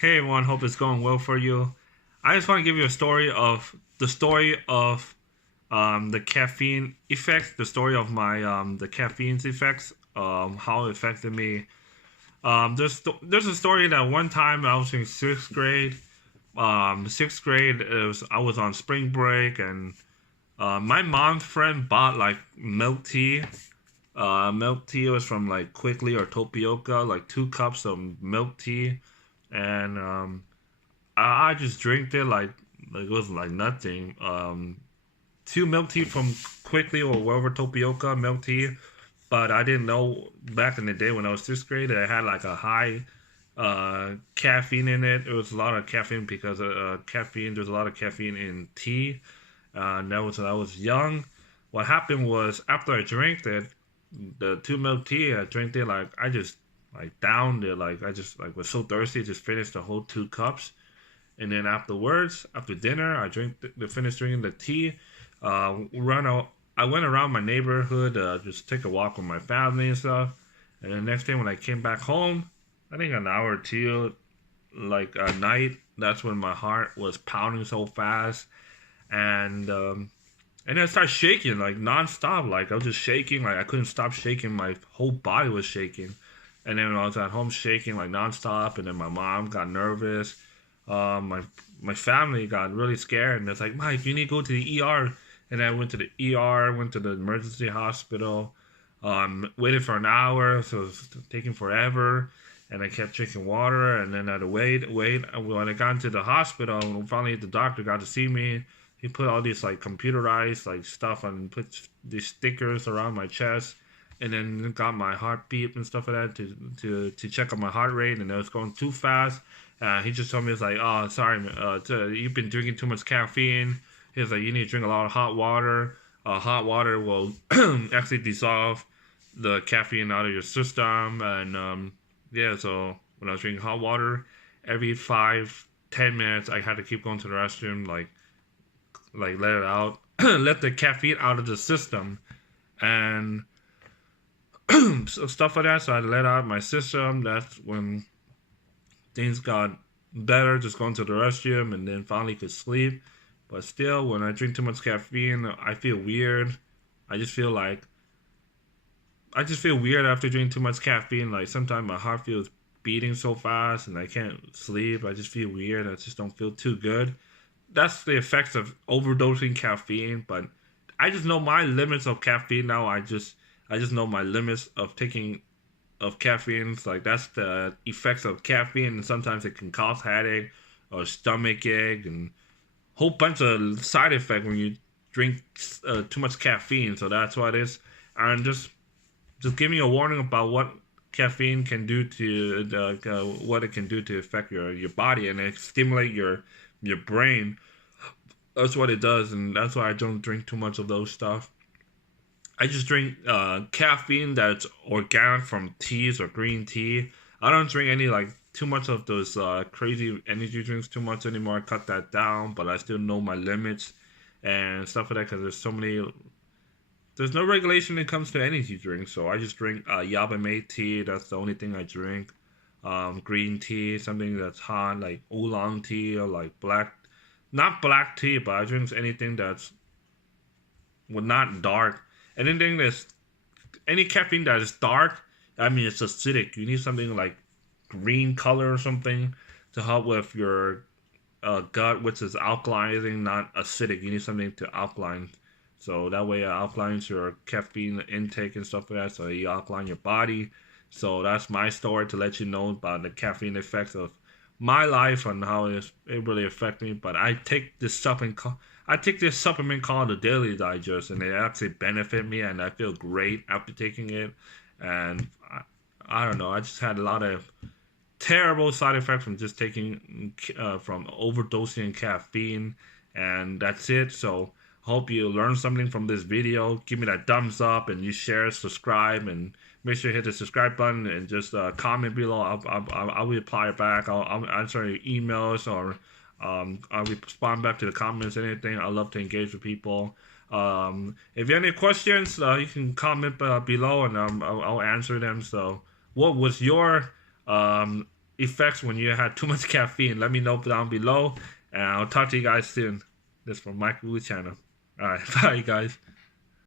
Hey everyone, hope it's going well for you. I just want to give you a story of the caffeine effects, the story of my the caffeine's effects, how it affected me. There's a story that one time I was in sixth grade. Sixth grade, I was on spring break, and my mom's friend bought like milk tea. Milk tea was from like Quickly or Tapioca, like 2 cups of milk tea, and I just drank it like it was like nothing. Two milk tea from Quickly or wherever tapioca milk tea, but I didn't know back in the day when I was sixth grade that it had like a high caffeine in it. It was a lot of caffeine because caffeine. There's a lot of caffeine in tea. And that was when I was young. What happened was after I drank it, the two milk tea, I drank it like I just like downed it. Like I just like was so thirsty, just finished the whole 2 cups. And then afterwards, after dinner, I finished drinking the tea. Run out. I went around my neighborhood, just take a walk with my family and stuff. And the next day when I came back home, I think an hour or two, like at night, that's when my heart was pounding so fast, and then I started shaking like nonstop. Like I was just shaking, like I couldn't stop shaking. My whole body was shaking. And then when I was at home shaking like nonstop, and then my mom got nervous. My family got really scared, and it's like, Mike, you need to go to the ER. And I went to the ER, went to the emergency hospital, waited for an hour, so it was taking forever. And I kept drinking water, and then I had to wait. When I got into the hospital, finally the doctor got to see me. He put all these like computerized like stuff and put these stickers around my chest, and then got my heartbeat and stuff like that to check on my heart rate, and it was going too fast. He just told me, it's like, oh, sorry, you've been drinking too much caffeine. He's like, you need to drink a lot of hot water. Hot water will actually dissolve the caffeine out of your system. And yeah, so when I was drinking hot water, every 5-10 minutes, I had to keep going to the restroom, like let it out, let the caffeine out of the system, and so stuff like that. So I let out my system. That's when things got better, just going to the restroom, and then finally could sleep. But still, when I drink too much caffeine, I feel weird. I just feel like I just feel weird after drinking too much caffeine. Like sometimes my heart feels beating so fast, and I can't sleep. I just feel weird. I just don't feel too good. That's the effects of overdosing caffeine. But I just know my limits of caffeine now. I just know my limits of taking of caffeine. Like that's the effects of caffeine, and sometimes it can cause headache or stomach ache and whole bunch of side effects when you drink too much caffeine. So that's what it is. And just give me a warning about what caffeine can do to what it can do to affect your body, and it stimulate your brain. That's what it does, and that's why I don't drink too much of those stuff. I just drink caffeine that's organic from teas or green tea. I don't drink any like too much of those crazy energy drinks too much anymore. I cut that down, but I still know my limits and stuff like that because there's so many. There's no regulation when it comes to energy drinks, so I just drink yerba mate tea. That's the only thing I drink. Green tea, something that's hot, like oolong tea or like not black tea, but I drink anything that's well, not dark. Anything that's any caffeine that is dark, I mean it's acidic. You need something like green color or something to help with your gut, which is alkalizing, not acidic. You need something to alkaline, so that way it alkalines your caffeine intake and stuff like that. So you alkaline your body. So that's my story to let you know about the caffeine effects of my life and how it really affects me. But I take this supplement called the Daily Digest, and it actually benefit me, and I feel great after taking it. And I don't know, I just had a lot of terrible side effects from just taking from overdosing caffeine, and that's it. So hope you learned something from this video. Give me that thumbs up, and you share, subscribe, and make sure you hit the subscribe button, and just comment below. I'll reply back. I'll answer your emails, or I'll respond back to the comments and anything. I love to engage with people. If you have any questions, you can comment below, and I'll answer them. So what was your um, effects when you had too much caffeine. Let me know down below, and I'll talk to you guys soon. This is from Mike Wu channel. All right, bye guys.